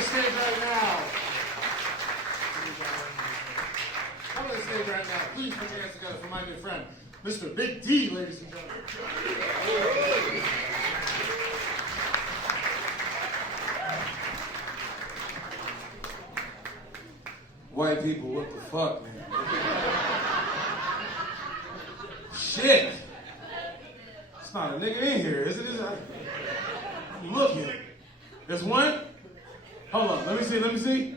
the stage right now. Come to the stage right now. Please put your hands together for my new friend, Mr. Big D, ladies and gentlemen. White people, what the fuck, man? Shit! It's not a nigga in here, is it? I'm looking. There's one? Hold on, let me see.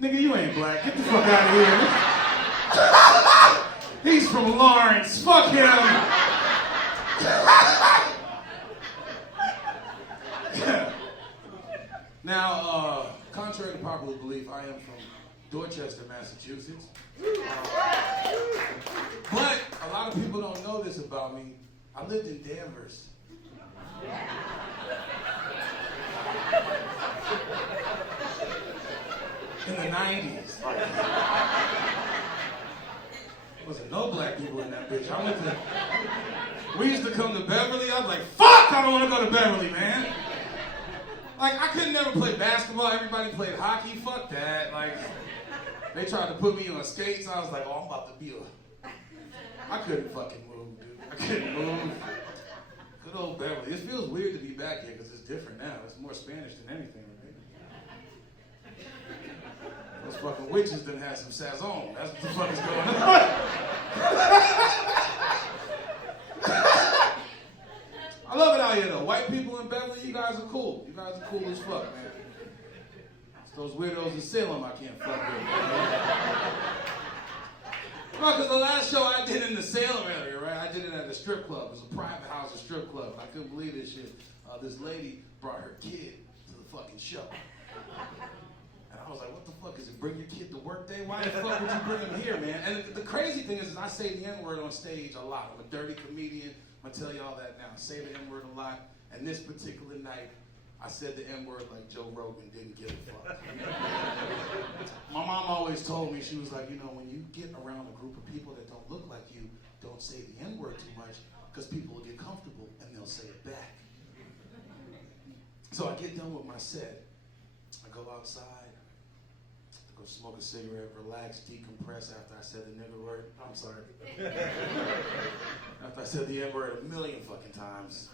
Nigga, you ain't black. Get the fuck out of here. He's from Lawrence. Fuck him. Now, contrary to popular belief, I am from Dorchester, Massachusetts. But a lot of people don't know this about me. I lived in Danvers. In the 90s. There wasn't no black people in that bitch. We used to come to Beverly. I was like, fuck, I don't want to go to Beverly, man. Like, I could never play basketball. Everybody played hockey. Fuck that. Like, they tried to put me on skates. I was like, oh, I'm about to be I couldn't fucking move, dude. I couldn't move. Good old Beverly. It feels weird to be back here because it's different now. It's more Spanish than anything, right? Those fucking witches done had some sazon. That's what the fuck is going on. I love it out here, though. White people in Beverly, you guys are cool. You guys are cool as fuck, man. It's those weirdos in Salem I can't fuck with. No, because the last show I did in the Salem area, right? I did it at a strip club. It was a private house, a strip club. I couldn't believe this shit. This lady brought her kid to the fucking show. And I was like, what the fuck is it? Bring your kid to work day? Why the fuck would you bring him here, man? And the crazy thing is I say the N-word on stage a lot. I'm a dirty comedian. I'm gonna tell y'all that now. I say the N-word a lot. And this particular night, I said the N-word like Joe Rogan didn't give a fuck. My mom always told me, she was like, you know, when you get around a group of people that don't look like you, don't say the N-word too much, because people will get comfortable and they'll say it back. So I get done with my set. I go outside, go smoke a cigarette, relax, decompress after I said the nigger word. I'm sorry. After I said the N-word a million fucking times.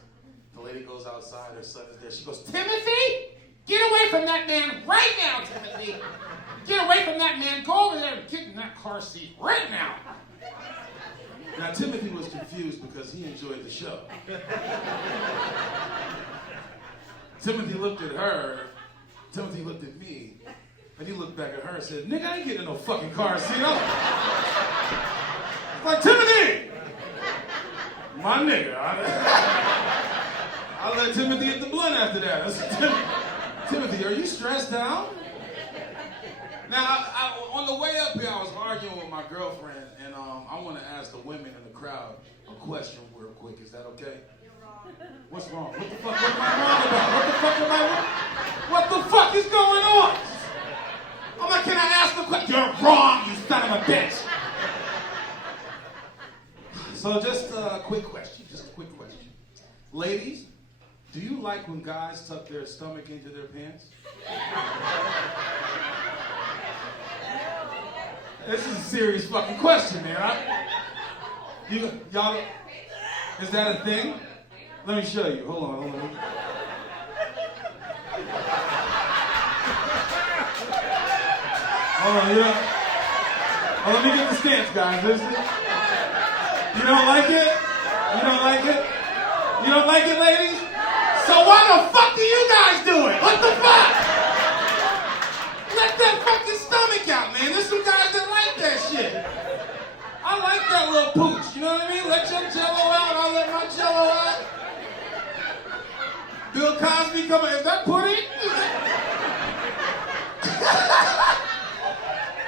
The lady goes outside, her son is there. She goes, Timothy, get away from that man right now, Timothy. Get away from that man. Go over there and get in that car seat right now. Now, Timothy was confused because he enjoyed the show. Timothy looked at her. Timothy looked at me. And he looked back at her and said, nigga, I ain't getting in no fucking car seat. Like, Timothy! My nigga. I let Timothy hit the blunt after that. I said, Timothy, are you stressed out? Now, on the way up here, I was arguing with my girlfriend, and I want to ask the women in the crowd a question real quick. Is that okay? You're wrong. What's wrong? What the fuck am I wrong about? What the fuck am I wrong? What the fuck is going on? I'm like, can I ask the question? You're wrong, you son of a bitch. So just a quick question. Ladies, do you like when guys tuck their stomach into their pants? This is a serious fucking question, man. Y'all, is that a thing? Let me show you. Hold on. Hold on, let me get the stance, guys. You don't like it? You don't like it? You don't like it, ladies? So why the fuck do you guys do it? What the fuck? Let that fucking stomach out, man. There's some guys that like that shit. I like that little pooch, you know what I mean? Let your jello out, I'll let my jello out. Bill Cosby coming, is that pudding?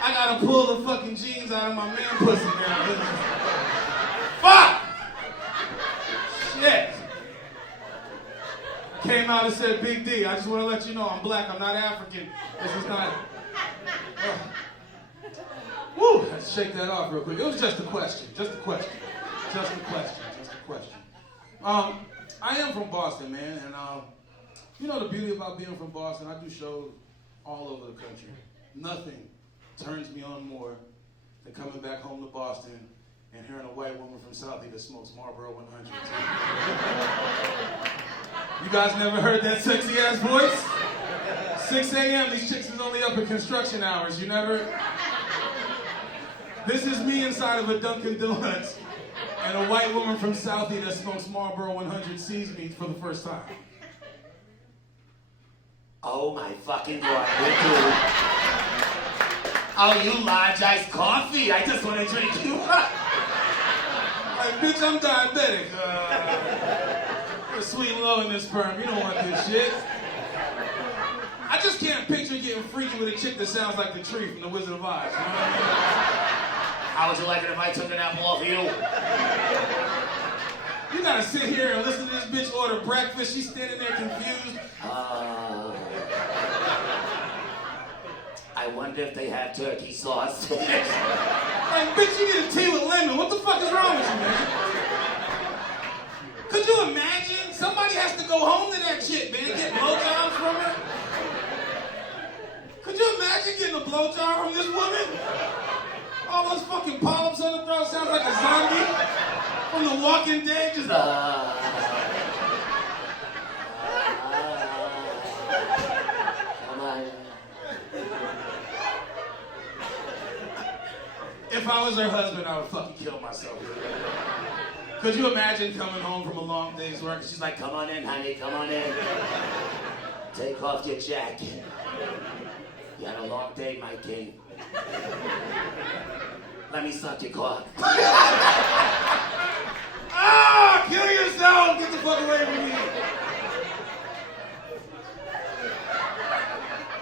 I gotta pull the fucking jeans out of my man pussy now. Fuck! Shit. Came out and said, Big D, I just want to let you know I'm black, I'm not African. This is not... Woo! Let's shake that off real quick. It was just a question. I am from Boston, man, and You know the beauty about being from Boston? I do shows all over the country. Nothing turns me on more than coming back home to Boston and hearing a white woman from Southie that smokes Marlboro 100. You guys never heard that sexy ass voice? 6 a.m. These chicks is only up at construction hours. You never? This is me inside of a Dunkin' Donuts, and a white woman from Southie that smokes Marlboro 100 sees me for the first time. Oh my fucking God, Rico. Oh, you large iced coffee. I just want to drink you up. Like, bitch, I'm diabetic. Sweet and low in this sperm. You don't want this shit. I just can't picture getting freaky with a chick that sounds like the tree from The Wizard of Oz. You know what I mean? How would you like it if I took an apple off you? You gotta sit here and listen to this bitch order breakfast. She's standing there confused. I wonder if they have turkey sauce. Like, bitch, you get a tea with lemon. What the fuck is wrong with you, man? Could you imagine? Somebody has to go home to that chick, man. Get blowjobs from her. Could you imagine getting a blowjob from this woman? All those fucking polyps on the throat sounds like a zombie from The Walking Dead. Just If I was her husband, I would fucking kill myself. Could you imagine coming home from a long day's work? She's like, come on in, honey, come on in. Take off your jacket. You had a long day, my king. Let me suck your cock. Ah! Kill yourself! Get the fuck away from me!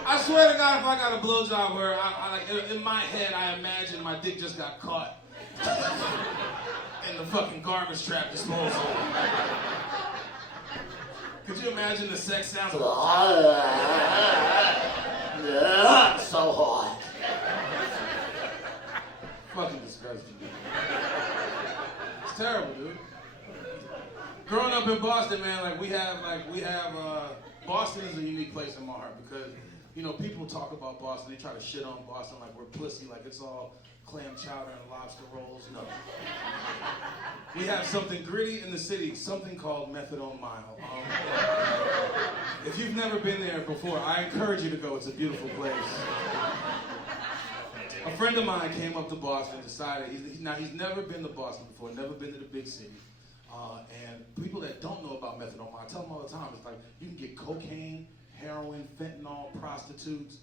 I swear to God, if I got a blowjob where in my head, I imagine my dick just got caught in the fucking garbage trap disposal. Could you imagine the sex sounds? So hot. Fucking disgusting, dude. It's terrible, dude. Growing up in Boston, man, we have Boston is a unique place in my heart because, you know, people talk about Boston, they try to shit on Boston like we're pussy, like it's all clam chowder and lobster rolls. No. We have something gritty in the city, something called Methadone Mile. If you've never been there before, I encourage you to go. It's a beautiful place. A friend of mine came up to Boston, decided, he's never been to Boston before, never been to the big city. And people that don't know about Methadone Mile, I tell them all the time, it's like you can get cocaine, heroin, fentanyl, prostitutes,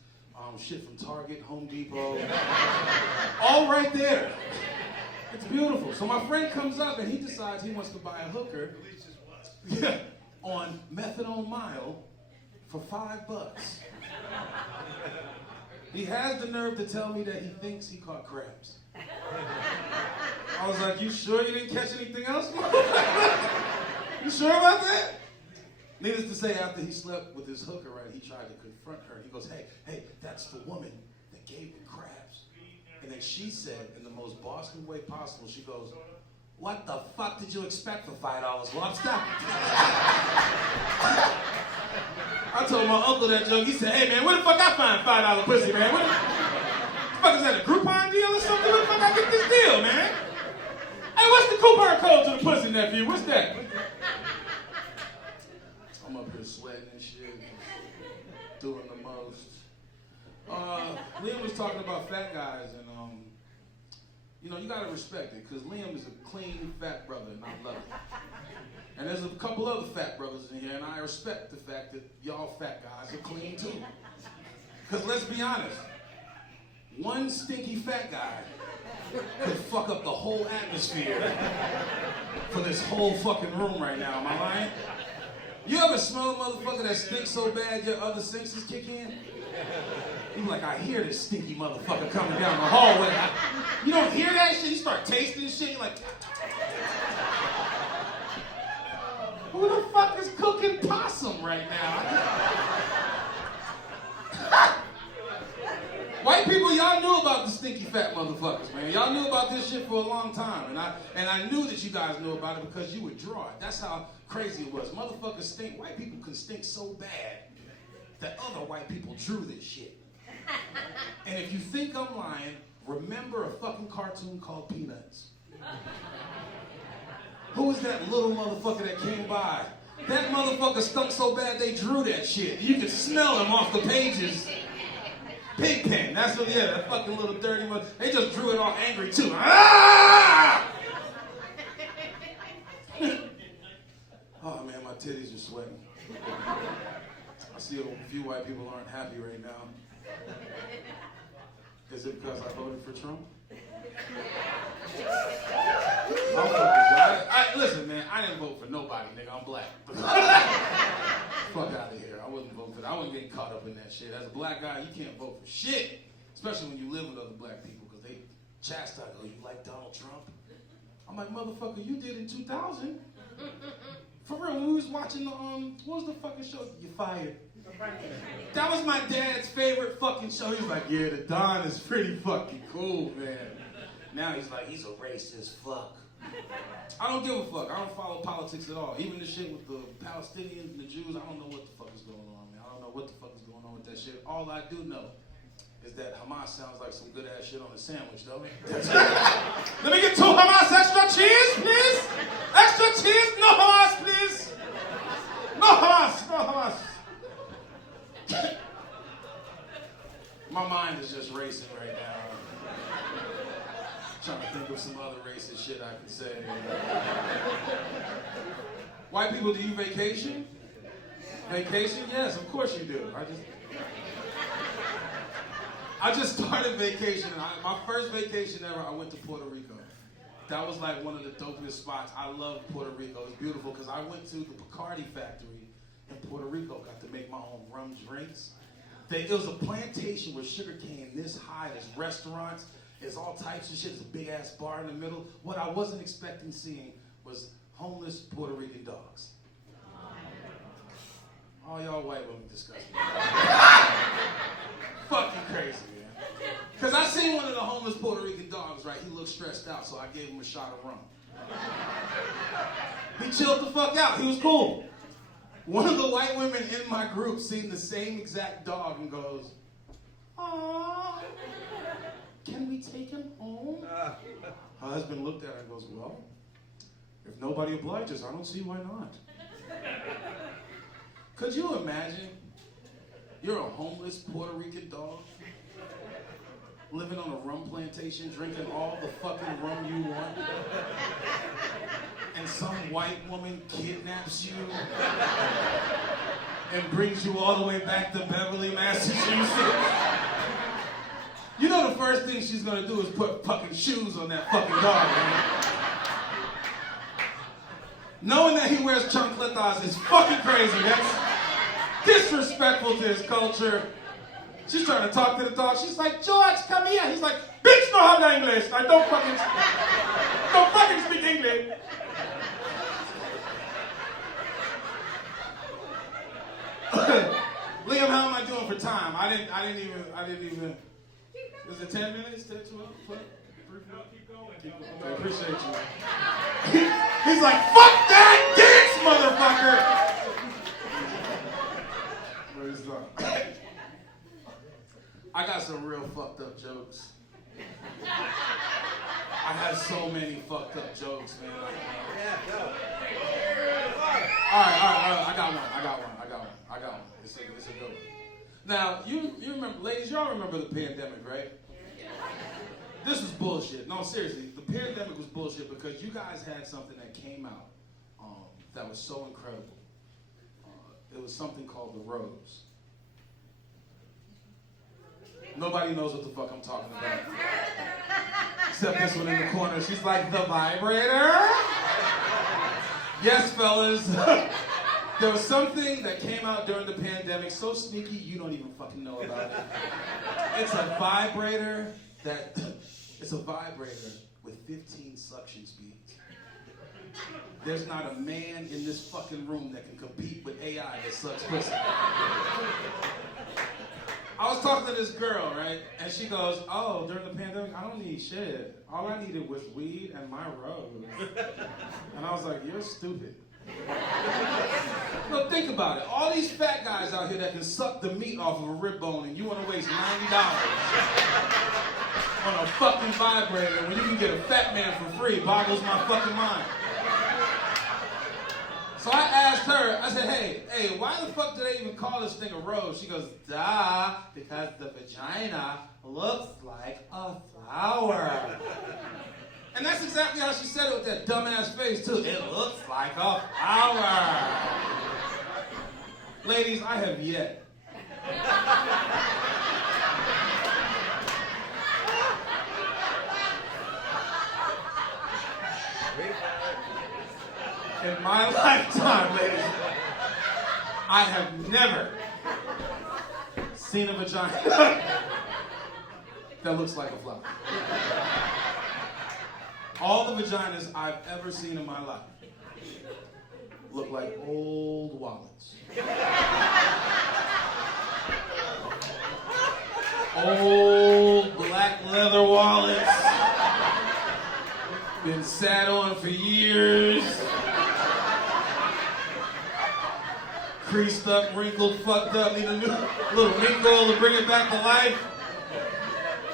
shit from Target, Home Depot, all right there. It's beautiful. So my friend comes up and he decides he wants to buy a hooker on Methadone Mile for $5. He has the nerve to tell me that he thinks he caught crabs. I was like, you sure you didn't catch anything else? You sure about that? Needless to say, after he slept with his hooker, right, he tried to confront her. He goes, hey, that's the woman that gave me crabs. And then she said, in the most Boston way possible, she goes, what the fuck did you expect for $5, lobster? I told my uncle that joke. He said, hey, man, where the fuck I find $5 pussy, man? What the fuck is that, a Groupon deal or something? Where the fuck I get this deal, man? Hey, what's the coupon code to the pussy, nephew? What's that? I'm up here sweating and shit, doing the most. Liam was talking about fat guys, and you know, you gotta respect it, because Liam is a clean fat brother, and I love it. And there's a couple other fat brothers in here, and I respect the fact that y'all fat guys are clean too. Because let's be honest, one stinky fat guy could fuck up the whole atmosphere for this whole fucking room right now, am I lying? You ever smell a motherfucker that stinks so bad your other senses kick in? You like, I hear this stinky motherfucker coming down the hallway. You don't hear that shit? You start tasting shit, you're like, who the fuck is cooking possum right now? White people, y'all knew about this stinky fat motherfuckers, man. Y'all knew about this shit for a long time, and I knew that you guys knew about it because you would draw it. That's how crazy it was. Motherfuckers stink. White people can stink so bad that other white people drew this shit. And if you think I'm lying, remember a fucking cartoon called Peanuts. Who was that little motherfucker that came by? That motherfucker stunk so bad they drew that shit. You could smell him off the pages. Pigpen, that's what, yeah, that fucking little dirty one. They just drew it all angry too. Ah! Oh man, my titties are sweating. I see a few white people aren't happy right now. Is it because I voted for Trump? Listen, man, I didn't vote for nobody, nigga. I'm black. Fuck out of here. I wouldn't vote for that. I wasn't getting caught up in that shit. As a black guy, you can't vote for shit. Especially when you live with other black people, because they chastise, oh, you like Donald Trump? I'm like, motherfucker, you did in 2000. For real, when we was watching the, what was the fucking show? You Fired. That was my dad's favorite fucking show. He was like, yeah, the Don is pretty fucking cool, man. Now he's like, he's a racist fuck. I don't give a fuck. I don't follow politics at all. Even the shit with the Palestinians and the Jews, I don't know what the fuck is going on, man. I don't know what the fuck is going on with that shit. All I do know is that Hamas sounds like some good ass shit on a sandwich, though. That's it. Let me get 2 Hamas extra cheese, please. Extra cheese, no Hamas, please. No Hamas, no Hamas. My mind is just racing right now. Trying to think of some other racist shit I can say. White people, do you vacation? Vacation? Yes, of course you do. I just started vacation. My first vacation ever, I went to Puerto Rico. That was like one of the dopest spots. I love Puerto Rico. It's beautiful because I went to the Bacardi factory in Puerto Rico. Got to make my own rum drinks. It was a plantation with sugar cane this high. There's restaurants. There's all types of shit. There's a big ass bar in the middle. What I wasn't expecting seeing was homeless Puerto Rican dogs. All y'all white women disgust me. Fucking crazy, man. Because I seen one of the homeless Puerto Rican dogs, right? He looked stressed out, so I gave him a shot of rum. He chilled the fuck out. He was cool. One of the white women in my group seen the same exact dog and goes, "Aww, can we take him home?" Her husband looked at her and goes, "Well, if nobody obliges, I don't see why not." Could you imagine? You're a homeless Puerto Rican dog living on a rum plantation, drinking all the fucking rum you want, and some white woman kidnaps you and brings you all the way back to Beverly, Massachusetts. You know the first thing she's gonna do is put fucking shoes on that fucking dog, man. Knowing that he wears chancletas is fucking crazy. That's disrespectful to his culture. She's trying to talk to the dog. She's like, "George, come here." He's like, "Bitch, no habla English. I don't fucking speak English." Liam, how am I doing for time? I didn't even. Is it 10 minutes? 10, 12, 12? Keep going. I appreciate you. He's like, "Fuck that dance, motherfucker." I got some real fucked up jokes. I had so many fucked up jokes, man. Yeah, go. All right. I got one. It's a good one. Now, you remember, ladies, y'all remember the pandemic, right? This was bullshit. No, seriously, the pandemic was bullshit because you guys had something that came out that was so incredible. It was something called the Rose. Nobody knows what the fuck I'm talking about. Except this one in the corner. She's like, "The vibrator?" Yes, fellas. There was something that came out during the pandemic so sneaky you don't even fucking know about it. It's a vibrator with 15 suction speeds. There's not a man in this fucking room that can compete with AI that sucks pussy. I was talking to this girl, right? And she goes, oh, during the pandemic, I don't need shit. All I needed was weed and my rose. And I was like, you're stupid. Look, think about it. All these fat guys out here that can suck the meat off of a rib bone and you want to waste $90 on a fucking vibrator when you can get a fat man for free boggles my fucking mind. So I asked her, I said, hey, why the fuck do they even call this thing a rose? She goes, duh, because the vagina looks like a flower. And that's exactly how she said it with that dumbass face, too. It looks like a flower. Ladies, I have yet. In my lifetime, ladies, I have never seen a vagina that looks like a flower. All the vaginas I've ever seen in my life look like old wallets. Old black leather wallets. Been sat on for years. Creased up, wrinkled, fucked up, need a new little wrinkle to bring it back to life.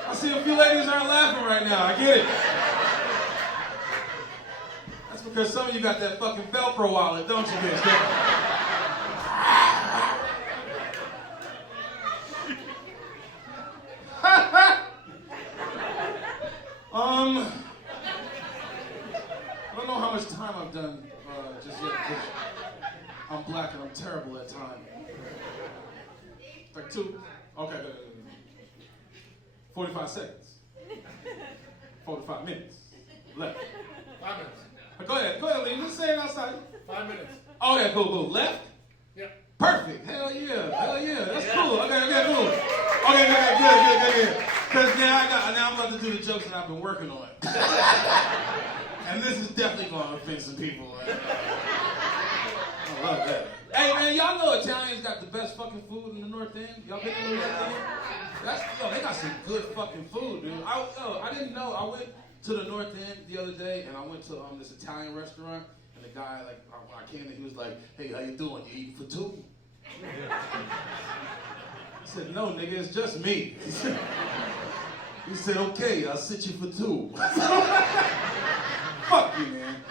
I see a few ladies aren't laughing right now, I get it. That's because some of you got that fucking Velcro wallet, don't you, bitch? I don't know how much time I've done just yet. I'm black and I'm terrible at time. Like 2. Okay. 45 seconds. 45 minutes. Left. 5 minutes. Go ahead, Lee. Just say it outside. 5 minutes. Okay, cool. Left? Yep. Perfect. Hell yeah. That's cool. Okay, cool. Okay, good. Because now I'm about to do the jokes that I've been working on. And this is definitely going to offend some people. I love that. Hey, man, y'all know Italians got the best fucking food in the North End? Y'all been to the North End? They got some good fucking food, dude. I didn't know. I went to the North End the other day, and I went to this Italian restaurant, and the guy, like, when I came in, he was like, hey, how you doing? You eating for 2? I said, no, nigga, it's just me. He said, okay, I'll sit you for 2. Fuck you, man.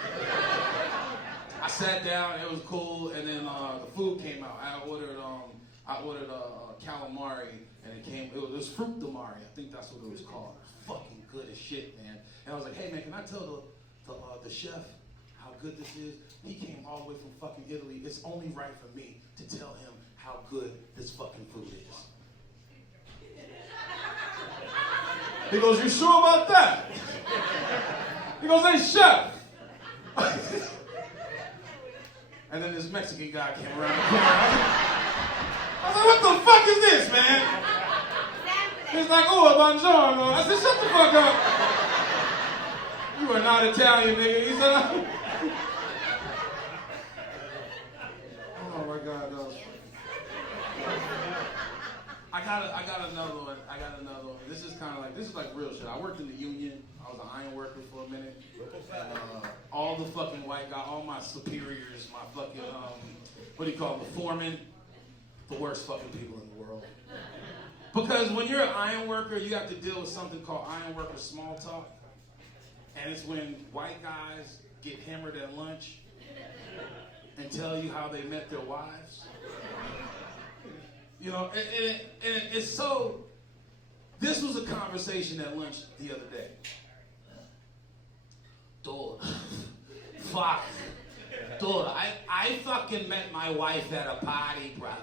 I sat down, it was cool, and then the food came out. I ordered calamari, and it was fruit damari. I think that's what it was called. It was fucking good as shit, man. And I was like, hey, man, can I tell the chef how good this is? He came all the way from fucking Italy. It's only right for me to tell him how good this fucking food is. He goes, you sure about that? He goes, hey, chef. And then this Mexican guy came around the corner. I was like, what the fuck is this, man? He's like, oh, buongiorno. I said, shut the fuck up. You are not Italian, nigga. He said, oh my God, no. I got another one. This is like real shit. I worked in the union. I was an iron worker for a minute. All the fucking white guys, all my superiors, my fucking, the foreman, the worst fucking people in the world. Because when you're an iron worker, you have to deal with something called iron worker small talk. And it's when white guys get hammered at lunch and tell you how they met their wives. You know, and it's so, this was a conversation at lunch the other day. Dude, fuck. Dude, I fucking met my wife at a party, brother.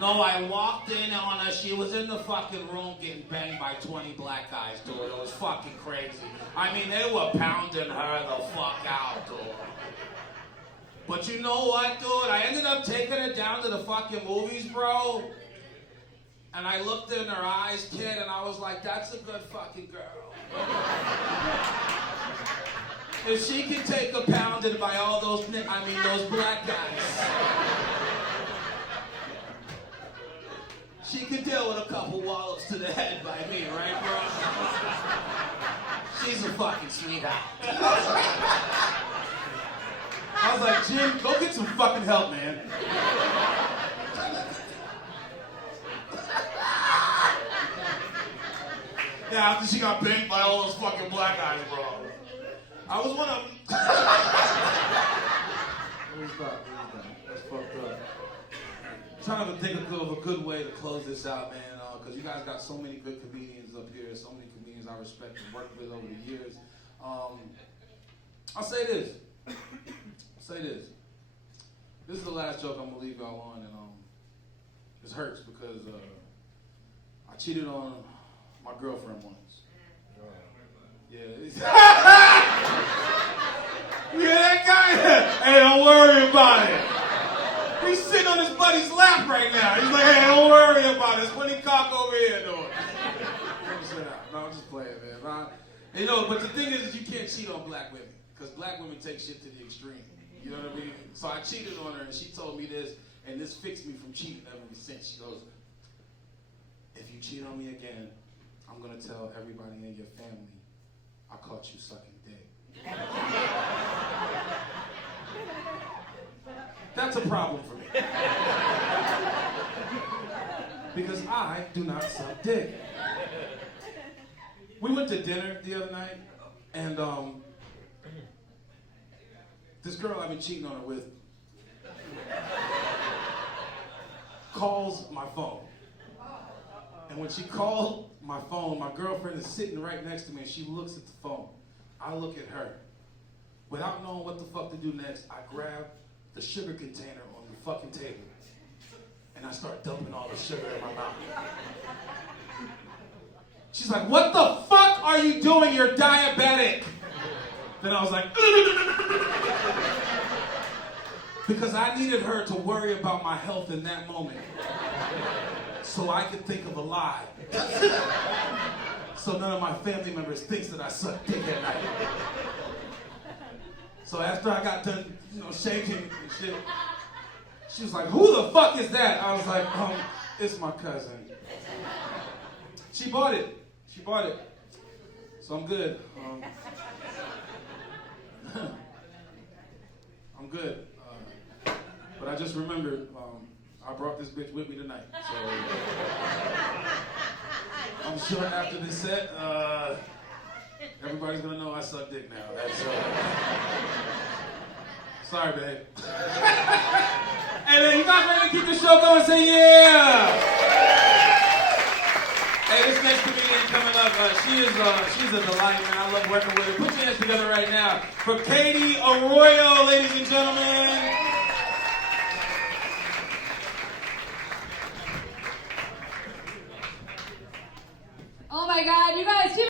No, I walked in on her, she was in the fucking room getting banged by 20 black guys, dude. It was fucking crazy. I mean, they were pounding her the fuck out, dude. But you know what, dude? I ended up taking her down to the fucking movies, bro. And I looked in her eyes, kid, and I was like, that's a good fucking girl. If she can take a pounding by all those black guys. She could deal with a couple wallops to the head by me, right, bro? She's a fucking sweetheart. I was like, Jim, go get some fucking help, man. Yeah, after she got banged by all those fucking black guys, bro. I was one of them. Let me stop. That's fucked up. I'm trying to think of a good way to close this out, man, because you guys got so many good comedians up here, so many comedians I respect and worked with over the years. I'll say this. This is the last joke I'm gonna leave y'all on, and this hurts because I cheated on my girlfriend once. Yeah. You hear that guy? Hey, don't worry about it. He's sitting on his buddy's lap right now. He's like, hey, don't worry about it. It's Winnie Cock over here doing. No, I'm just playing, man. You know, but the thing is you can't cheat on black women because black women take shit to the extreme. You know what I mean? So I cheated on her, and she told me this, and this fixed me from cheating ever since. She goes, if you cheat on me again, I'm going to tell everybody in your family I caught you sucking dick. That's a problem for me. Because I do not suck dick. We went to dinner the other night, and this girl I've been cheating on her with calls my phone. And when she called my phone, my girlfriend is sitting right next to me, and she looks at the phone. I look at her. Without knowing what the fuck to do next, I grab the sugar container on the fucking table, and I start dumping all the sugar in my mouth. She's like, what the fuck are you doing? You're diabetic. Then I was like, because I needed her to worry about my health in that moment so I could think of a lie. So none of my family members thinks that I suck dick at night. So after I got done, shaking and shit, she was like, who the fuck is that? I was like, it's my cousin. She bought it. So I'm good. I'm good. But I just remembered, I brought this bitch with me tonight. So I'm sure after this set, everybody's gonna know I suck dick now. That's sorry, babe. Hey, man, you guys ready to keep the show going? Say yeah! Hey, this next comedian coming up, she's a delight, man. I love working with her. Put your hands together right now for Katie Arroyo, ladies and gentlemen. Oh my God, you guys.